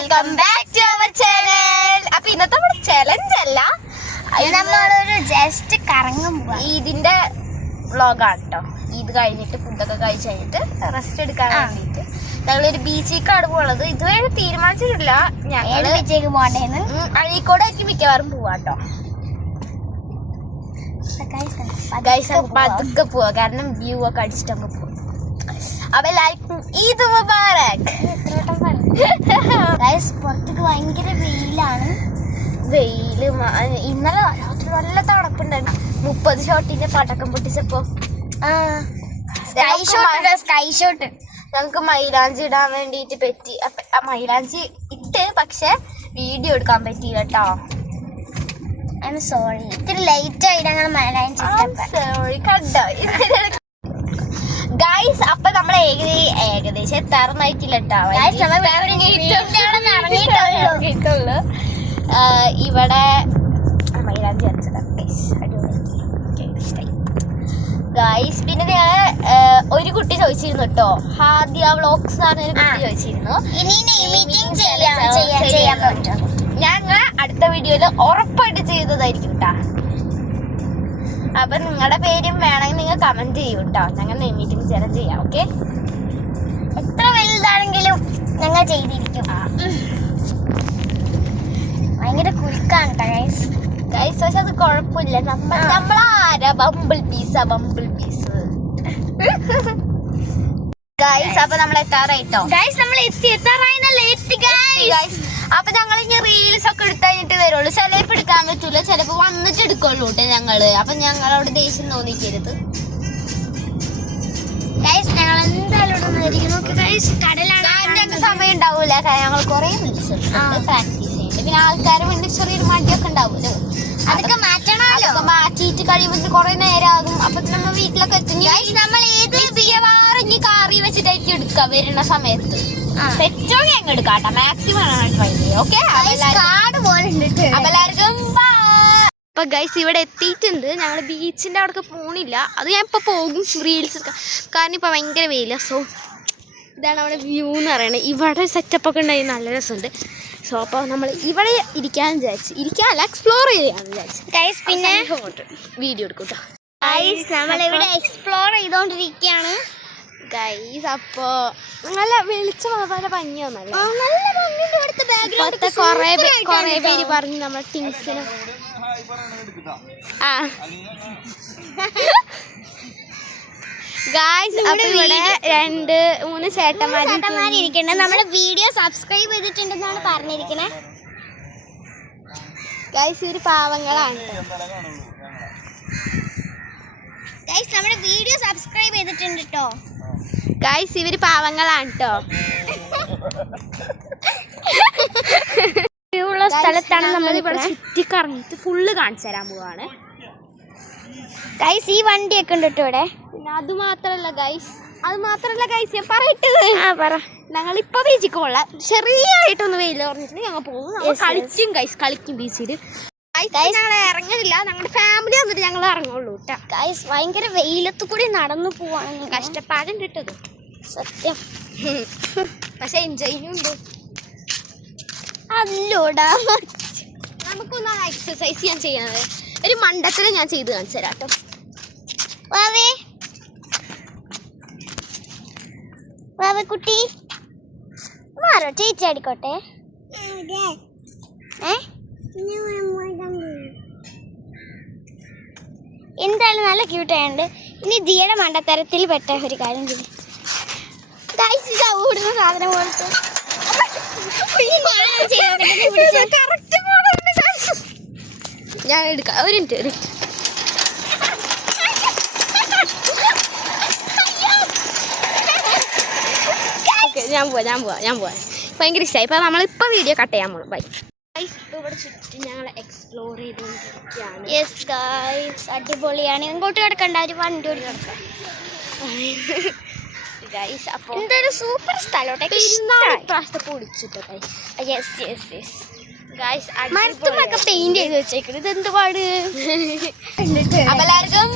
Welcome back to our channel. അപ്പൊ ഇന്നത്തെ നമ്മുടെ ചലഞ്ച് അല്ല, നമ്മളൊരു ജസ്റ്റ് കറങ്ങും ഇതിന്റെ വ്ളോഗാണ് കേട്ടോ. ഇത് കഴിഞ്ഞിട്ട് ഫുഡൊക്കെ കഴിച്ച് കഴിഞ്ഞിട്ട് റെസ്റ്റ് എടുക്കാൻ വേണ്ടിട്ട് ഞങ്ങളൊരു ബീച്ചിലേക്കാണ് പോകുന്നത്. ഇതുവരെ തീരുമാനിച്ചിട്ടില്ല. ഞങ്ങള് ബീച്ചിലേക്ക് പോകണ്ടേന്ന്. അഴീക്കോടായിരിക്കും മിക്കവാറും പോവാട്ടോ. പതുക്കെ പോവാ, കാരണം വ്യൂ ഒക്കെ അടിച്ചിട്ട് അങ്ങ് പോവാം. അപ്പൊ എല്ലാവർക്കും ഈദ് മുബാറക്. പുറത്തേക്ക് ഭയങ്കര വെയിലാണ്. വെയില് ഇന്നലെ രാത്രി നല്ല തണുപ്പുണ്ടായിരുന്നു. 30 ഷോട്ടിന്റെ പടക്കം പൊട്ടിച്ചപ്പോ സ്കൈ ഷോട്ട് ഞങ്ങക്ക് മൈലാഞ്ചി ഇടാൻ വേണ്ടിട്ട് പറ്റി. മൈലാഞ്ചി ഇട്ട്, പക്ഷെ വീഡിയോ എടുക്കാൻ പറ്റിയില്ല കേട്ടോ. സോറി, ഇത്തിരി ലേറ്റ് ആയിട്ട് ഞങ്ങൾ മൈലാഞ്ചി സോറി കണ്ടോ ഗൈസ്. അപ്പൊ നമ്മൾ ഏകദേശം എത്താറുന്നായിട്ടില്ല കേട്ടോ. ഇവിടെ മൈലാഞ്ചി അടിച്ചതാ ഗൈസ്. പിന്നെ ഞങ്ങള് ഒരു കുട്ടി ചോദിച്ചിരുന്നു കേട്ടോ, ഹാദിയ വ്ളോഗ്സ് പറഞ്ഞൊരു കുട്ടി ചോദിച്ചിരുന്നു ഞങ്ങൾ അടുത്ത വീഡിയോയില് ഉറപ്പായിട്ട് ചെയ്തതായിരിക്കും കേട്ടാ. അപ്പൊ നിങ്ങളുടെ പേരും വേണമെങ്കിൽ നിങ്ങൾ കമന്റ് ചെയ്യൂ കേട്ടോ. ഞങ്ങൾ മീറ്റിംഗ് ചലഞ്ച് ചെയ്യാം. ഓക്കെ, എത്ര വലുതാണെങ്കിലും ഞങ്ങൾ ചെയ്തിരിക്കും. ഭയങ്കര കുലുക്കാണ് ഗൈസ്. പക്ഷെ അത് കുഴപ്പമില്ല. നമ്മളാരാ ബംബിൾ പീസ് ഗൈസ്. അപ്പൊ നമ്മൾ എത്താറായിട്ടോ ഗൈസ്. നമ്മൾ എത്തി ഗൈസ്. അപ്പൊ ഞങ്ങൾ ഇനി റീൽസ് ഒക്കെ എടുത്ത് കഴിഞ്ഞിട്ട് വരുള്ളൂ. ചിലപ്പോ എടുക്കാൻ പറ്റൂല, ചിലപ്പോ വന്നിട്ട് എടുക്കുള്ളൂ കേട്ടോ ഞങ്ങള്. അപ്പൊ ഞങ്ങളോട് ദേഷ്യം തോന്നിക്കരുത് ഗൈസ്. ഞങ്ങൾ എന്തായാലും സമയം ഉണ്ടാവൂല, ഞങ്ങൾ കുറെ റീൽസ് പ്രാക്ടീസ് ചെയ്യുന്നുണ്ട്. പിന്നെ ആൾക്കാരെ വേണ്ടി ചെറിയൊരു മടിയൊക്കെ ഉണ്ടാവൂലോ, അതൊക്കെ മാറ്റണമല്ലോ. മാറ്റിയിട്ട് കഴിയുമ്പോൾ കുറെ നേരമാകും. അപ്പൊ നമ്മ വീട്ടിലൊക്കെ എത്തും. നമ്മൾ ഇനി കാറി വെച്ചിട്ടായിരിക്കും എടുക്കുക വരുന്ന സമയത്ത്. പെട്രോൾ ഞങ്ങൾ എടുക്കാട്ടോ, മാക്സിമം ട്രൈ ചെയ്യാം. ഓക്കെ, അപ്പൊ എല്ലാവർക്കും അപ്പൊ ഗൈസ് ഇവിടെ എത്തിയിട്ടുണ്ട്. ഞങ്ങൾ ബീച്ചിന്റെ അവിടെ പോണില്ല, അത് ഞാൻ ഇപ്പൊ പോകും റീൽസ് എടുക്കാം. കാരണം ഇപ്പൊ ഭയങ്കര വെയില. സോ ഇതാണ് അവിടെ വ്യൂ എന്ന് പറയുന്നത്. ഇവിടെ സെറ്റപ്പ് ഒക്കെ ഉണ്ടായി, നല്ല രസമുണ്ട്. സോ അപ്പോൾ നമ്മൾ ഇവിടെ ഇരിക്കാൻ വിചാരിച്ചു, ഇരിക്കാനല്ല എക്സ്പ്ലോർ ചെയ്യാന്ന് വിചാരിച്ചു ഗൈസ്. പിന്നെ വീഡിയോ എടുക്കും കേട്ടോ ഗൈസ്. നമ്മളിവിടെ എക്സ്പ്ലോർ ചെയ്തോണ്ടിരിക്കുകയാണ് ഗൈസ്. അപ്പോ നല്ല വെളിച്ചം വളരെ ഭംഗിയൊന്നല്ല, കൊറേ പേര് പറഞ്ഞു നമ്മൾ ടിങ്സിന് ഗൈസ്. അപ്പൊ ഇവിടെ 2-3 ചേട്ടന്മാരിരിക്കണേ. നമ്മുടെ വീഡിയോ സബ്സ്ക്രൈബ് ചെയ്തിട്ടുണ്ടെന്നാണ് പറഞ്ഞിരിക്കണേ ഗൈസ്. ഇവര് പാവങ്ങളാണ് ഗൈസ്. നമ്മുടെ വീഡിയോ സബ്സ്ക്രൈബ് ചെയ്തിട്ടുണ്ട് കേട്ടോ ഗൈസ്. ഇവര് പാവങ്ങളാണ് കേട്ടോ. ഉള്ള സ്ഥലത്താണ് നമ്മൾ ഇവിടെ ചുറ്റിക്കറങ്ങിട്ട് ഫുള്ള് കാണിച്ചു തരാൻ പോവാണ് ഗൈസ്. ഈ വണ്ടിയൊക്കെ ഉണ്ട് കേട്ടോ ഇവിടെ. പിന്നെ അത് മാത്രല്ല ഗൈസ് ഞാൻ പറയട്ടത്. ഞങ്ങളിപ്പോ ബീച്ചിൽ പോകാം. ചെറിയായിട്ടൊന്ന് വെയിൽ പറഞ്ഞിട്ട് ഞങ്ങൾ പോകും. കളിക്കും ബീച്ചിൽ. ഞങ്ങൾ ഇറങ്ങുന്നില്ല, ഞങ്ങളുടെ ഫാമിലി വന്നിട്ട് ഞങ്ങൾ ഇറങ്ങുള്ളൂ കേട്ടോ ഗൈസ്. ഭയങ്കര വെയിലത്ത് കൂടി നടന്നു പോവാണ്. കഷ്ടപ്പാടുണ്ട് കേട്ടത് സത്യം. പക്ഷെ എൻജോയിനും ഉണ്ട്. അല്ലോടാ, നമുക്കൊന്ന് എക്സസൈസ് ചെയ്യാൻ ചെയ്യുന്നത് ഒരു മണ്ടത്തിൽ ഞാൻ ചെയ്ത് കാണിച്ചു തരാം കേട്ടോ. കുട്ടി മാറോ, ചേച്ചി അടിക്കോട്ടെ. എന്തായാലും നല്ല ക്യൂട്ടായുണ്ട്. ഇനി ദിയുടെ മണ്ടത്തരത്തിൽ പെട്ട ഒരു കാര്യം ചെയ്യും. ഓടുന്ന സാധനം പോലത്തെ ഞാൻ എടുക്കാം. ഒരു മിനിറ്റ്. ഞാൻ പോവാ. ഭയങ്കര ഇഷ്ടമായി. ഇപ്പൊ നമ്മളിപ്പോ വീഡിയോ കട്ട് ചെയ്യാൻ പോകും. ബൈ. ഇവിടെ ചുറ്റും ഞങ്ങൾ എക്സ്പ്ലോർ ചെയ്തുകൊണ്ടിരിക്കുകയാണ്. യെസ് ഗൈസ്, അടിപൊളിയാണ്. ഇങ്ങോട്ട് കിടക്കണ്ട, ഒരു വണ്ടി ഓടി കിടക്കാം ഗൈസ്. അപ്പോൾ എന്തൊരു സൂപ്പർ സ്ഥലം പ്രാവശ്യത്തെ പൊളിച്ചിട്ടോ ഗൈസ്. Yes guys. മരത്തുമൊക്കെ പെയിന്റ് ചെയ്ത് വെച്ചേക്കുന്നത്. ഇതെന്ത് പാട്. അപ്പൊ എല്ലാവർക്കും